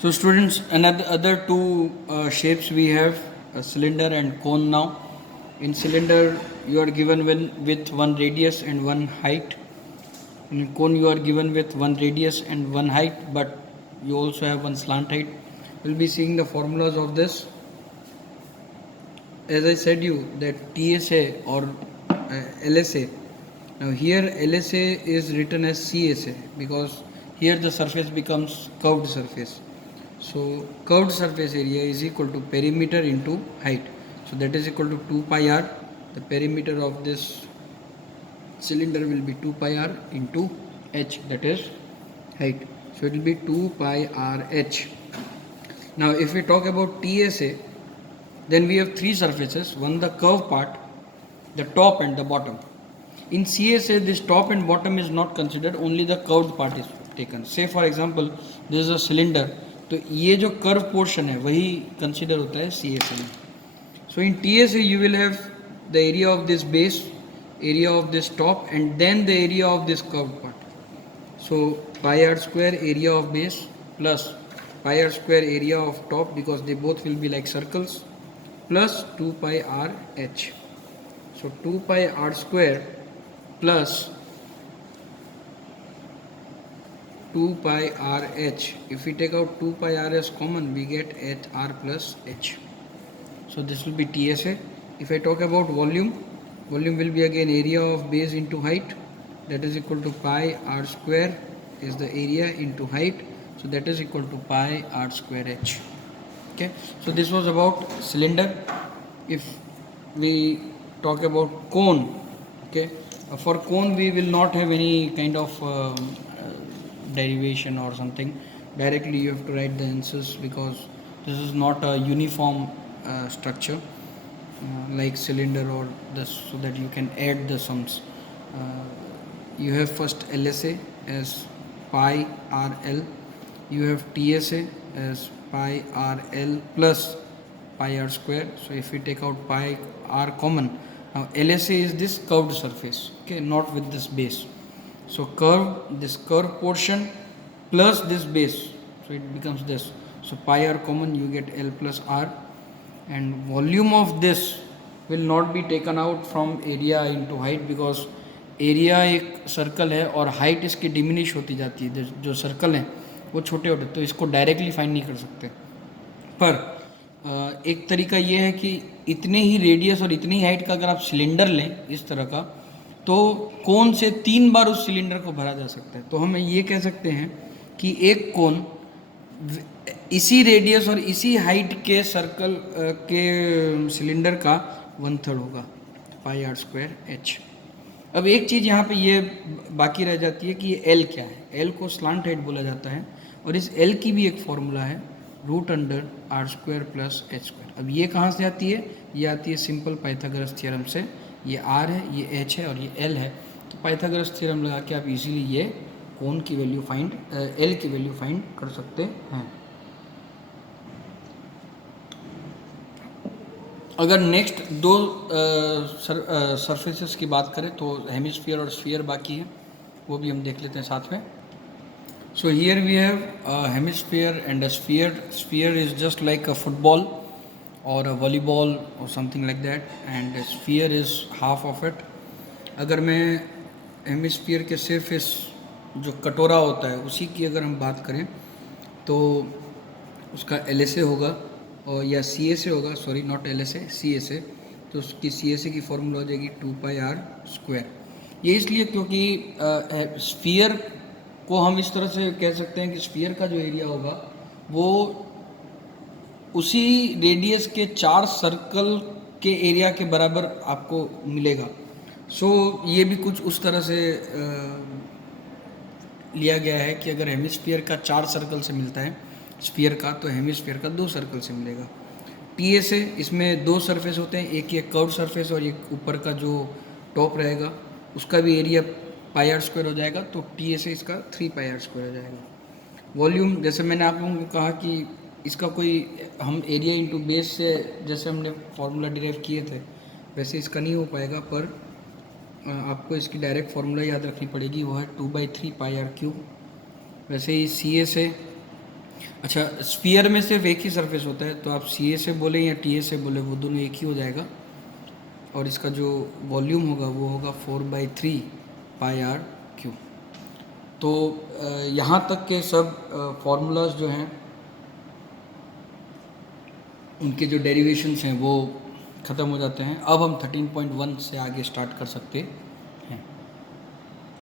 So students, another other two shapes we have, a cylinder and cone now. In cylinder you are given with one radius and one height. In cone you are given with one radius and one height, but you also have one slant height. We'll be seeing the formulas of this. As I said you that TSA or LSA. Now here LSA is written as CSA because here the surface becomes curved surface. So curved surface area is equal to perimeter into height. So that is equal to 2 pi r. The perimeter of this cylinder will be 2 pi r into h, that is height. So it will be 2 pi r h. Now if we talk about TSA, then we have three surfaces, one the curved part, the top and the bottom. In CSA this top and bottom is not considered, only the curved part is taken. Say for example this is a cylinder, तो ये जो curve portion है वही consider होता है CSA में. So in TSA you will have the area of this base, area of this top, and then the area of this curved part. So pi r square area of base plus pi r square area of top, because they both will be like circles, plus 2 pi r h. So 2 pi r square plus 2 pi r h. If we take out 2 pi r as common, we get h r plus h. So this will be TSA. If I talk about volume, volume will be again area of base into height, that is equal to pi r square is the area into height, so that is equal to pi r square h. Okay, so this was about cylinder. If we talk about cone, okay, for cone we will not have any kind of derivation or something. Directly you have to write the answers because this is not a uniform structure like cylinder or this, so that you can add the sums. You have first LSA as pi RL, you have TSA as pi RL plus pi r square. So if we take out pi r common, now LSA is this curved surface, okay, not with this base. So this curve portion plus this base, so it becomes this. So pi r common, you get L plus r, and volume of this will not be taken out from area into height because area एक circle है और height इसकी diminish होती जाती है, जो circle हैं वो छोटे होते, तो इसको डायरेक्टली फाइंड नहीं कर सकते. पर एक तरीका ये है कि इतने ही रेडियस और इतनी हाइट का अगर आप सिलेंडर लें इस तरह का, तो कोन से 3 बार उस सिलेंडर को भरा जा सकता है. तो हम ये कह सकते हैं कि एक कोन इसी रेडियस और इसी हाइट के सर्कल के सिलेंडर का 1/3 होगा, पाई आर स्क्वायर एच. अब एक चीज़ यहाँ पे ये बाकी रह जाती है कि ये एल क्या है. एल को स्लांट हाइट बोला जाता है और इस एल की भी एक फॉर्मूला है, root under R square plus H square. अब ये कहाँ से आती है? ये आती है सिंपल पाइथागोरस थ्योरम से. ये आर है, ये एच है और ये एल है. तो पाइथागोरस थ्योरम लगा के आप इजीली ये कोन की वैल्यू फाइंड, एल की वैल्यू फाइंड कर सकते हैं. अगर नेक्स्ट दो सरफेसेस की बात करें तो हेमिस्फीयर और स्फीयर बाकी है, वो भी हम देख लेते हैं साथ में. So here we have hemisphere and a sphere. Sphere is just like a football और अ वॉलीबॉल और something like that, and sphere is half of it. अगर मैं हेमिस्फीयर के सिर्फ इस जो कटोरा होता है उसी की अगर हम बात करें तो उसका LSA होगा और या CSA होगा, सॉरी नॉट LSA, CSA. तो उसकी CSA की फॉर्मूला हो जाएगी 2 पाई आर स्क्वायर. ये इसलिए क्योंकि स्फीयर को हम इस तरह से कह सकते हैं कि स्फीयर का जो एरिया होगा वो उसी रेडियस के 4 सर्कल के एरिया के बराबर आपको मिलेगा. सो ये भी कुछ उस तरह से लिया गया है कि अगर हेमिस्फीयर का 4 सर्कल से मिलता है स्फीयर का, तो हेमिस्फीयर का 2 सर्कल से मिलेगा. TSA इसमें 2 सरफेस होते हैं, एक ये कर्व सरफेस और एक ऊपर का जो टॉप रहेगा उसका भी एरिया पाई आर स्क्वायर हो जाएगा. तो TSA इसका 3 पाई आर स्क्वायर हो जाएगा. वॉल्यूम जैसे मैंने आप लोगों को कहा कि इसका कोई हम एरिया इंटू बेस से जैसे हमने फार्मूला डिराइव किए थे वैसे इसका नहीं हो पाएगा, पर आपको इसकी डायरेक्ट फार्मूला याद रखनी पड़ेगी, वो है 2/3 पाई आर क्यूब. वैसे ही CSA अच्छा, स्फीयर में सिर्फ एक ही सरफेस होता है, तो आप सी ए से बोले या टी ए से बोले वो दोनों एक ही हो जाएगा। और इसका जो वॉल्यूम होगा वो होगा 4/3 पाई आर क्यू। तो यहाँ तक के सब फार्मूलाज जो हैं उनके जो डेरिवेशंस हैं वो ख़त्म हो जाते हैं। अब हम 13.1 से आगे स्टार्ट कर सकते हैं।